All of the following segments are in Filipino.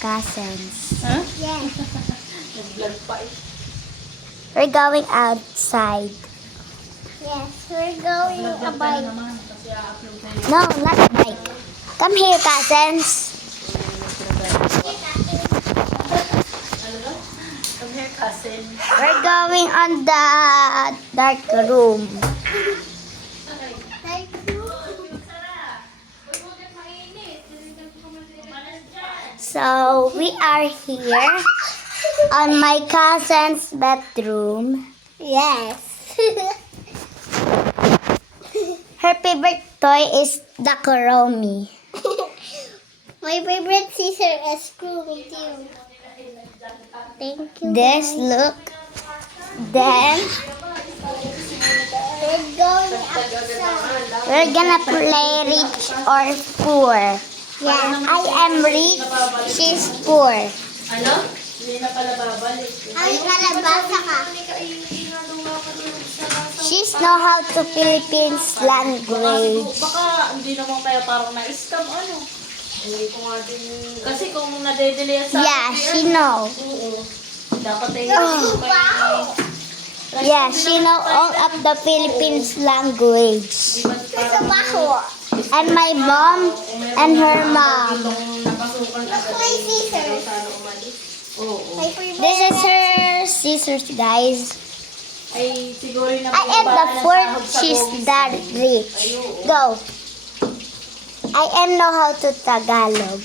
cousins. Huh? Yes. Nag-vlog pa eh. We're going outside. Yes, we're going a Nag-vlog ka na bike. naman kasi a-upload na yun. No, not bike. Come here, cousins. Ano ba? Come here, cousin. We're going on the dark room. So, we are here on my cousin's bedroom. Yes. Her favorite toy is the Kuromi. My favorite scissor is Scooby too. Thank you. This, guys. look. Then, We're going outside. we're gonna play rich or poor. Yeah. I am rich, she's poor. Ano? Hindi na pala babalik. Ay, kalabasa ka. She's know how to Philippines language. Baka hindi naman kaya parang na-scam ano. Hindi ko nga din. Kasi kung nade-delay sa Yeah, she know. Oo. Dapat ay Yeah, she know all of the Philippines language. And my mom and her mom. napasukan agad. My scissors. Sana umalis. Oo. My favorite. This is her scissors, guys. Ay, siguro na I am the fourth, she's the rich. Go. I am know how to Tagalog.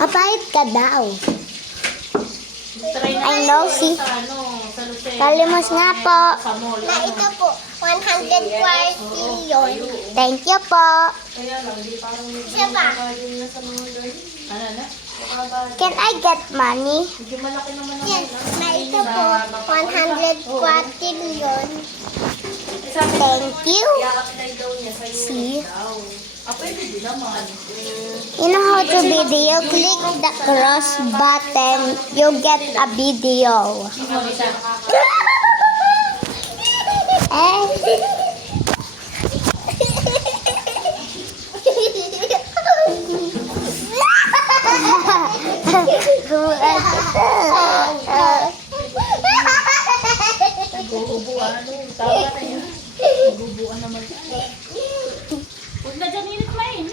Mapahit ka daw. I know, see. Sa ano, sa Lucena. Palimos nga po. Sa mall. Na ito po, 140 yun. Thank you po. Kaya lang, di parang Siya ba? na sa mga girl. Ano na? Can I get money? Medyo malaki naman ang Yes, na ito po, 140 yun. Thank you. I-apply daw niya sa See? daw. Pwede din naman. You know how to video? Click the cross button. You get a video. Eh? Gububuan. Tawa na yun. Gububuan naman. Huwag na dyan init mainit.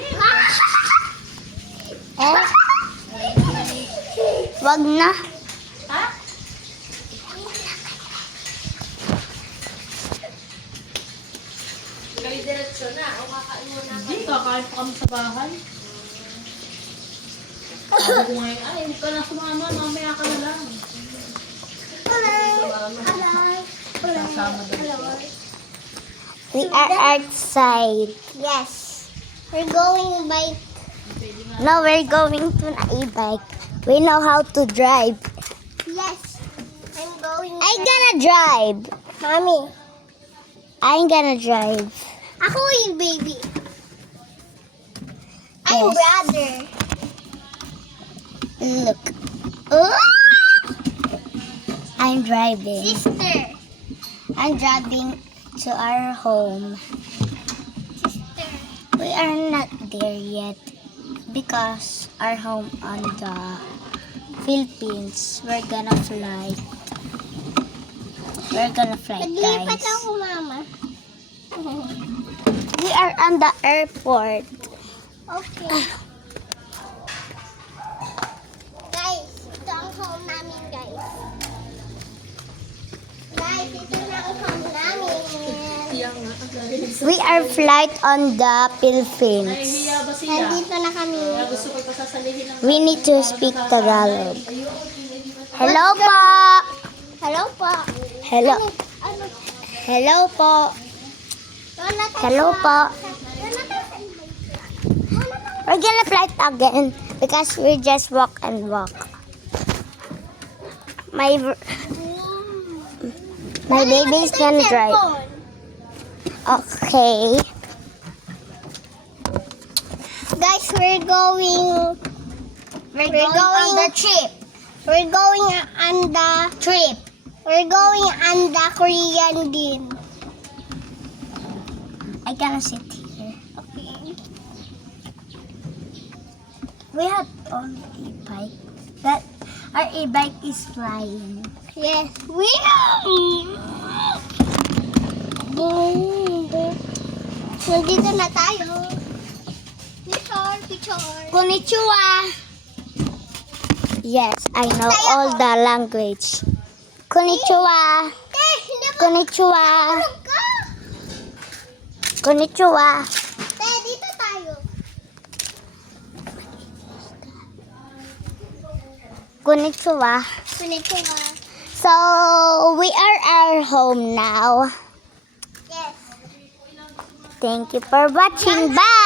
Eh? Wag na. Ha? May diretsyon na, o kakain mo na. Hindi, kakain pa kami sa bahay. Sabi ko ngayon, ay, huwag ka na sumama, mamaya ka na lang. Kasama daw. We are outside. Yes. We're going by. No, we're going to a bike. We know how to drive. Yes. I'm going. I gonna drive. Mommy. I'm gonna drive. Ako yung baby. I'm Yes. brother. Look. Oh! I'm driving. Sister. I'm driving to our home. Sister. We are not there yet because our home on the Philippines. We're gonna fly. We're gonna fly, Naglipat guys. ako, mama. We are on the airport. Okay. Guys, ito ang home namin, guys. Guys, ito na ang home namin. We are flight on the Philippines. Nahihiya ba siya? Nandito na kami. Kaya gusto ko pasasalihin ng We need to speak Tagalog. Hello po. Hello po. Hello. Ano? Hello po. Wala tayo Hello sa- po. Wala tayo sa invite. Wala tayo. We're gonna flight again because we just walk and walk. My baby's gonna drive. Okay. Guys, we're going on the trip. We're going on the trip. We're going on the Korean din. I gonna sit here. Okay. We have only a bike. That our e-bike is flying. Yes. Nandito na tayo. Picture. Konnichiwa. Yes, I know all the language. Konnichiwa. Konnichiwa. Konnichiwa. Dito tayo. Konnichiwa. Konnichiwa. So, we are our home now. Yes. Thank you for watching. Bye!